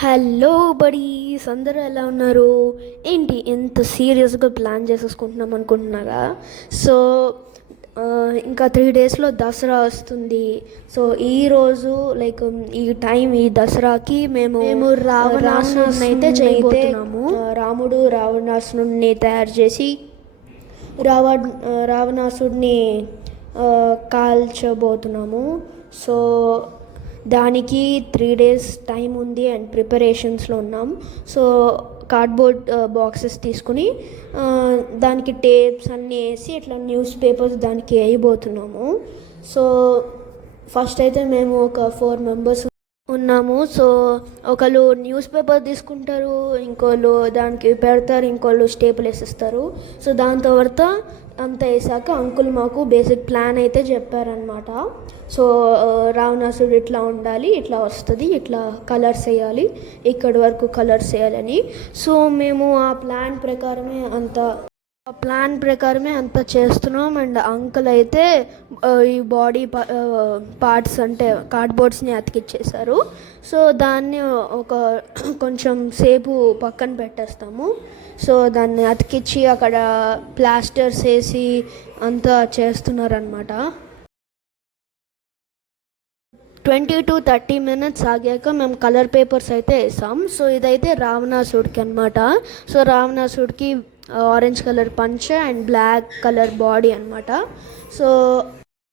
Hello buddies, అందరూ ఎలా ఉన్నారు? ఏంటి ఎంత సీరియస్గా ప్లాన్ చేసేసుకుంటున్నాం అనుకుంటున్నారా? సో ఇంకా 3 డేస్లో దసరా వస్తుంది. సో ఈరోజు లైక్ ఈ దసరాకి మేము రావణాసురుడిని అయితే చేయబోతున్నాము. రాముడు రావణాసురుడిని తయారు చేసి రావణాసుడిని కాల్చబోతున్నాము. సో దానికి 3 డేస్ టైం ఉంది అండ్ ప్రిపరేషన్స్లో ఉన్నాం. సో కార్డ్బోర్డ్ బాక్సెస్ తీసుకుని దానికి టేప్స్ అన్నీ వేసి ఇట్లా న్యూస్ పేపర్స్ దానికి వేయబోతున్నాము. సో ఫస్ట్ అయితే మేము ఒక 4 మెంబర్స్ ఉన్నాము. సో ఒకళ్ళు న్యూస్ పేపర్ తీసుకుంటారు, ఇంకోళ్ళు దానికి పెడతారు, ఇంకోళ్ళు స్టేపుల్ వేసిస్తారు. సో దాని తర్వాత అంతా వేసాక అంకుల్ మాకు బేసిక్ ప్లాన్ అయితే చెప్పారనమాట. సో రావణాసుడు ఇట్లా ఉండాలి, ఇట్లా వస్తుంది, ఇట్లా కలర్స్ వేయాలి, ఇక్కడి వరకు కలర్స్ వేయాలని. సో మేము ఆ ప్లాన్ ప్రకారమే అంత చేస్తున్నాం. అండ్ అంకుల్ అయితే ఈ బాడీ పార్ట్స్ అంటే కార్డ్బోర్డ్స్ని అతికిచ్చేశారు. సో దాన్ని కొంచెం సేపు పక్కన పెట్టేస్తాము. సో దాన్ని అతికిచ్చి అక్కడ ప్లాస్టర్స్ వేసి అంతా చేస్తున్నారనమాట. 20 to 30 minutes ఆగాక మేము కలర్ పేపర్స్ అయితే వేసాం. సో ఇదైతే రావణాసుడికి అనమాట. సో రావణాసుడికి ఆరెంజ్ కలర్ పంచ అండ్ బ్లాక్ కలర్ బాడీ అనమాట. సో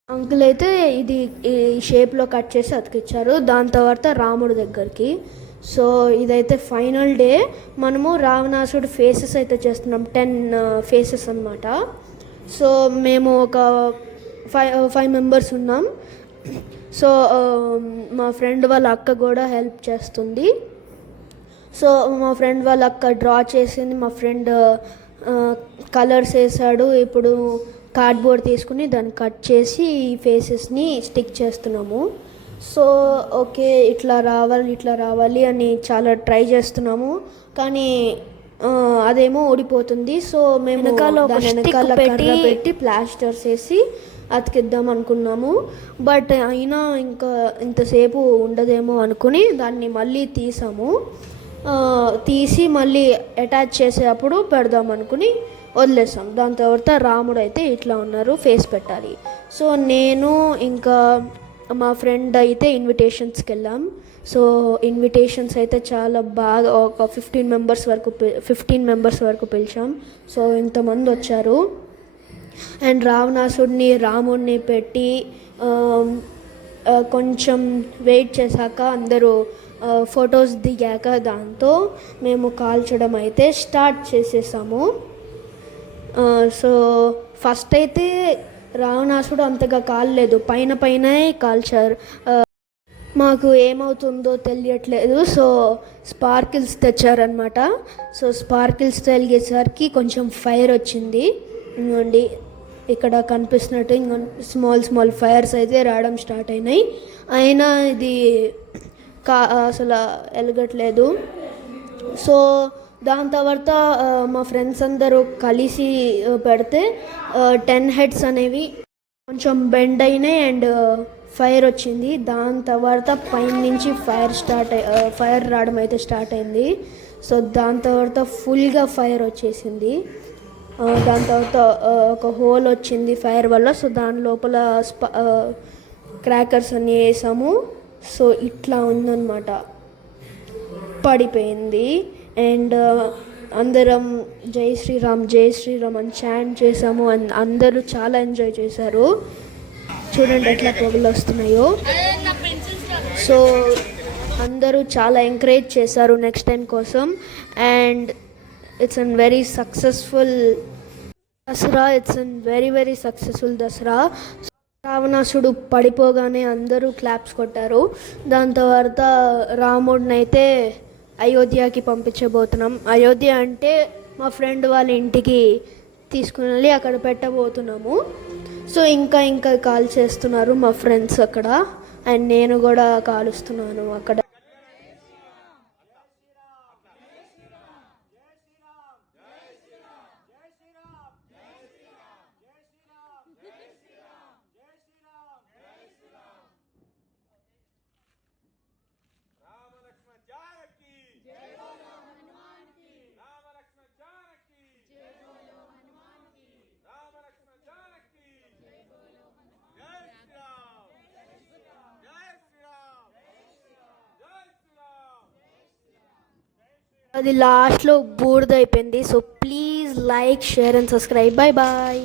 అంకుల్ అయితే ఇది ఈ షేప్లో కట్ చేసి అతికిచ్చారు. దాని తర్వాత రాముడి దగ్గరికి. సో ఇదైతే ఫైనల్ డే. మనము రావణాసుడి ఫేసెస్ అయితే చేస్తున్నాం, 10 ఫేసెస్ అనమాట. సో మేము ఒక 5 మెంబర్స్ ఉన్నాం. సో మా ఫ్రెండ్ వాళ్ళ అక్క కూడా హెల్ప్ చేస్తుంది. సో మా ఫ్రెండ్ వాళ్ళ అక్క డ్రా చేసింది, మా ఫ్రెండ్ కలర్స్ వేసాడు. ఇప్పుడు కార్డ్బోర్డ్ తీసుకుని దాన్ని కట్ చేసి ఈ ఫేసెస్ని స్టిక్ చేస్తున్నాము. సో ఓకే, ఇట్లా రావాలి అని చాలా ట్రై చేస్తున్నాము, కానీ అదేమో ఓడిపోతుంది. సో మేము వెనకాల కర్ర పెట్టి ప్లాస్టర్స్ వేసి అతికిద్దాం అనుకున్నాము. బట్ అయినా ఇంకా ఇంతసేపు ఉండదేమో అనుకుని దాన్ని మళ్ళీ తీసి మళ్ళీ అటాచ్ చేసేటప్పుడు పెడదాం అనుకుని వదిలేసాం. దాని తర్వాత రాముడు అయితే ఇట్లా ఉన్నారు, ఫేస్ పెట్టాలి. సో నేను ఇంకా మా ఫ్రెండ్ అయితే ఇన్విటేషన్స్కి వెళ్ళాం. సో ఇన్విటేషన్స్ అయితే చాలా బాగా ఒక 15 మెంబర్స్ వరకు పిలిచాం. సో ఇంతమంది వచ్చారు. అండ్ రాముడిని పెట్టి కొంచెం వెయిట్ చేశాక అందరూ ఫొటోస్ దిగాక దాంతో మేము కాల్చడం అయితే స్టార్ట్ చేసేసాము. సో ఫస్ట్ అయితే రావణాసుడు అంతగా కాలలేదు, పైనే కాల్చారు. మాకు ఏమవుతుందో తెలియట్లేదు. సో స్పార్కిల్స్ తెచ్చారనమాట. సో స్పార్కిల్స్ తెలిగేసరికి కొంచెం ఫైర్ వచ్చింది. ఇంకోండి ఇక్కడ కనిపిస్తున్నట్టు ఇంకో స్మాల్ ఫైర్స్ అయితే రావడం స్టార్ట్ అయినాయి. అయినా ఇది అసలు వెలగట్లేదు. సో దాని తర్వాత మా ఫ్రెండ్స్ అందరూ కలిసి పెడితే 10 హెడ్స్ అనేవి కొంచెం బెండ్ అయినాయి అండ్ ఫైర్ వచ్చింది. దాని తర్వాత పైన నుంచి ఫైర్ రావడం అయితే స్టార్ట్ అయింది. సో దాని తర్వాత ఫుల్గా ఫైర్ వచ్చేసింది. దాని తర్వాత ఒక హోల్ వచ్చింది ఫైర్ వల్ల. సో దాని లోపల క్రాకర్స్ అన్నీ వేసాము. సో ఇట్లా ఉందన్నమాట, పడిపోయింది. అండ్ అందరం జై శ్రీరామ్ అని చాంట్ చేసాము. అండ్ అందరూ చాలా ఎంజాయ్ చేశారు. చూడండి ఎట్లా పొగలు వస్తున్నాయో. సో అందరూ చాలా ఎంకరేజ్ చేశారు నెక్స్ట్ టైం కోసం. And it's an very successful Dasara. రావణాసుడు పడిపోగానే అందరూ క్లాప్స్ కొట్టారు. దాని తర్వాత రాముడిని అయితే అయోధ్యకి పంపించబోతున్నాం. అయోధ్య అంటే మా ఫ్రెండ్ వాళ్ళ ఇంటికి తీసుకుని వెళ్ళి అక్కడ పెట్టబోతున్నాము. సో ఇంకా కాల్ చేస్తున్నారు మా ఫ్రెండ్స్ అక్కడ, అండ్ నేను కూడా కాలుస్తున్నాను అక్కడ. అది లాస్ట్లో బూడిద అయిపోయింది. So please like, share and subscribe. Bye bye.